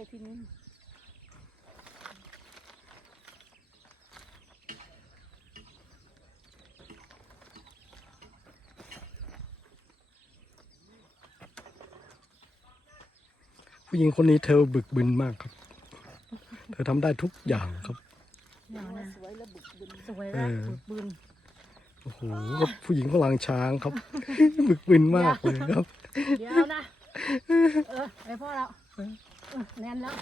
เลยทีนี้ผู้หญิงคนนี้เธอบึกบึนมากครับ เธอทำได้ทุกอย่างครับเดี๋ยวนะสวยแล้วบุกบึนสวยเอแล้วอบึกบึนโอ้โหผู้หญิงพลังช้างครับ บึกบึนมากเลยครับ เดี๋ยวนะ เออไอพ่อแล้วเออ แน่นแล้ว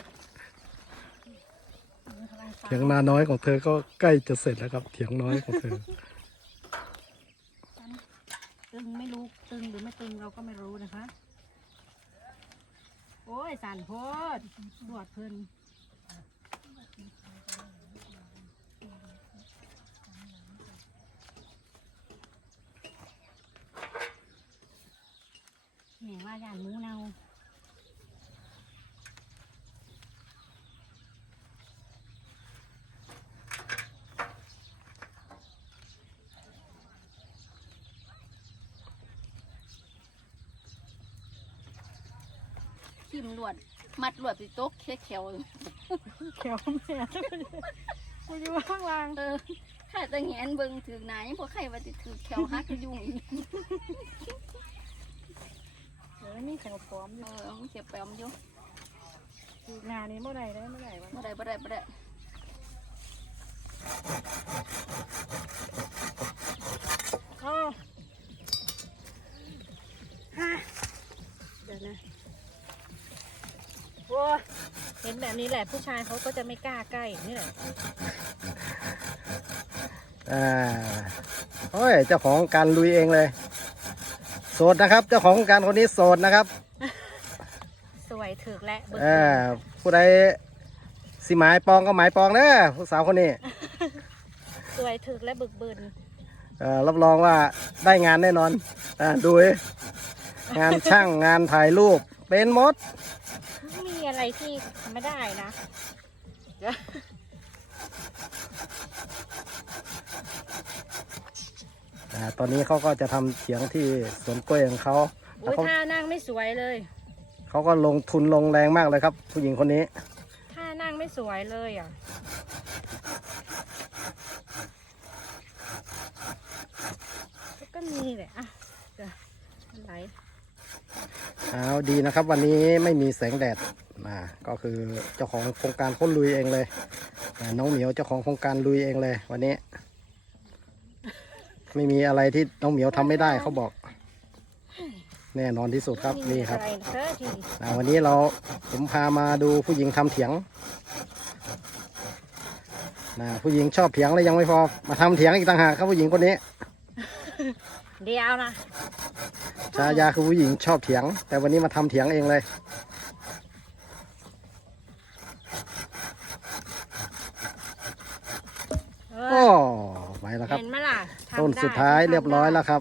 เถียงนาน้อยของเธอก็ใกล้จะเสร็จแล้วครับ เถียงน้อยของเธอ ตึงไม่รู้ตึงหรือไม่ตึงเราก็ไม่รู้นะคะ โอ้ยสั่นโพดบวดเพลินแหมว่าย่านหมูเนา ทิมลวด มัดลวดไปโต๊ะเขียวเขียวแม่กูอยู่ข้างล่างๆเออข้าจะแงนเบิ่งถือหนายังพอใครว่าติถือเขียวฮักยุ่งอีกเดี๋ยวนี่แถวพร้อมอเอยู่อมันเขียวแปมอยู่อีกงานนี้เมื่อไหร่ได้เมื่อไหร่วะบ่ได้บ่ได้บ่ได้อ๋อฮะเดี๋ยวนะโอ้ยเห็น แบบนี้แหละผู้ชายเขาก็จะไม่กล้าใกล้นี่แหละอ่าโอ้ยเจ้าของการลุยเองเลย โสดนะครับ เจ้าของการคนนี้โสดนะครับสวยถึกและเบิกอ่าผู้ใดสิหมายปองก็หมายปองเด้อผู้สาวคนนี้สวยถึกและบึกบึนเอ่อรับรองว่าได้งานแน่นอนอ่าดูดิงานช่างงานถ่ายรูปเป็นหมดไม่มี อะไรที่ทำไม่ได้นะเดี๋ยวอ่าตอนนี้เขาก็จะทำเถียงที่สวนกล้วยของเขาแล้อุ้วยเขาท่านั่งไม่สวยเลย เขาก็ลงทุนลงแรงมากเลยครับ ผู้หญิงคนนี้ ท่านั่งไม่สวยเลยอะ ก็มีแหละอะเดี๋ยวมันไหล เอาดีนะครับ วันนี้ไม่มีแสงแดดอ่าก็คือเจ้าของโครงการเขาลุยเองเลยอ่าน้องเหมียวเจ้าของโครงการลุยเองเลย วันนี้ ไม่มีอะไรที่น้องเหมียวทำไม่ได้เขาบอก แน่นอนที่สุดครับไม่มีนี่ครับ อะไรเธอทีอ่าวันนี้เราผมพามาดูผู้หญิงทำเถียงนะผู้หญิงชอบเถียงแล้วยังไม่พอมาทำเถียงอีกต่างหากครับผู้หญิงคนนี้ เดียวนะชายาคือผู้หญิงชอบเถียง แต่วันนี้มาทำเถียงเองเลย เอโอ้อไปแล้วครับ เห็นไหมล่ะทำต้นไสุดท้ายทำเรียบร้อยได้แล้วครับ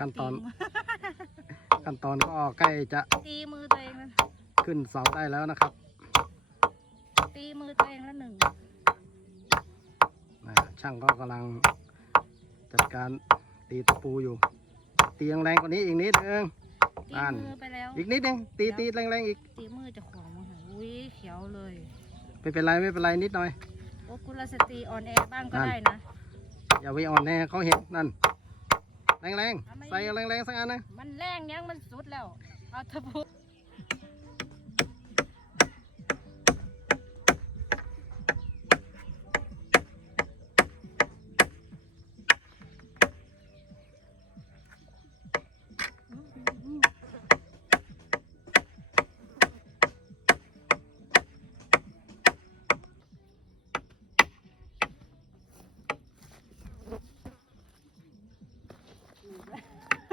ขั้นตอน ขั้นตอนก็ใกล้จะตีมือตัวเองนะขึ้นเสาได้แล้วนะครับ ตีมือตัวเองแล้วหนึ่งอ่าช่างก็กำลังจัดการตีตะปูอยู่ ตีแรงๆกว่านี้อีกนิดนึงตีอ่านมือไปแล้วอีกนิดนึงตีตีแรงๆอีกตีมือเจะของมาหาอุ้ยเขียวเลยไม่เป็นไรไม่เป็นไรนิดหน่อยโอ้กุลสตรีออนแอร์บ้างก็นั่นได้นะอย่าไปอ่อนแน่เขาเห็นนั่น แรงๆใส่แรงๆสักอันนะ มันแรงยังมันสุดแล้ว เอาทะพุ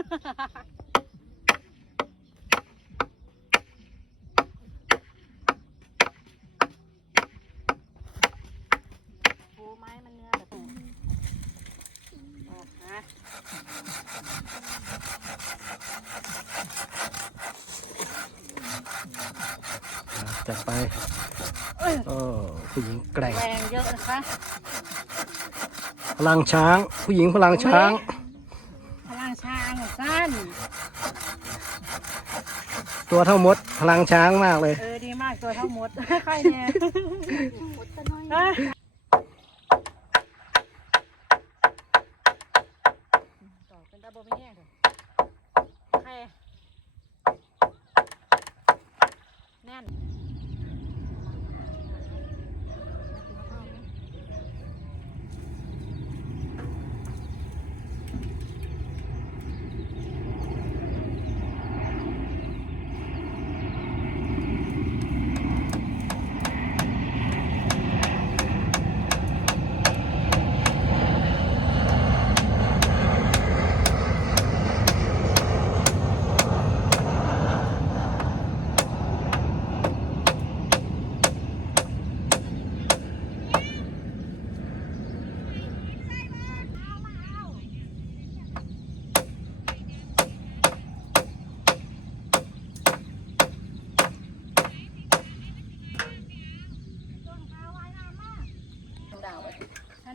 ปูไม้มันเนื้อแบบนี้ออกนะจัดไปโอ้ผู้หญิงแกร่งแรงเยอะนะคะ พลังช้าง ผู้หญิงพลังช้าง พลังช้างสั้น ตัวเท่ามด พลังช้างมากเลย เออดีมากตัวเท่ามดใครเนี่ยหมดตะน้อยฮะต่อเป็นตาโบไม่แห้ง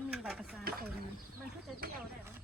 มีบัตรประชาชนมันก็จะเที่ยวได้ปะ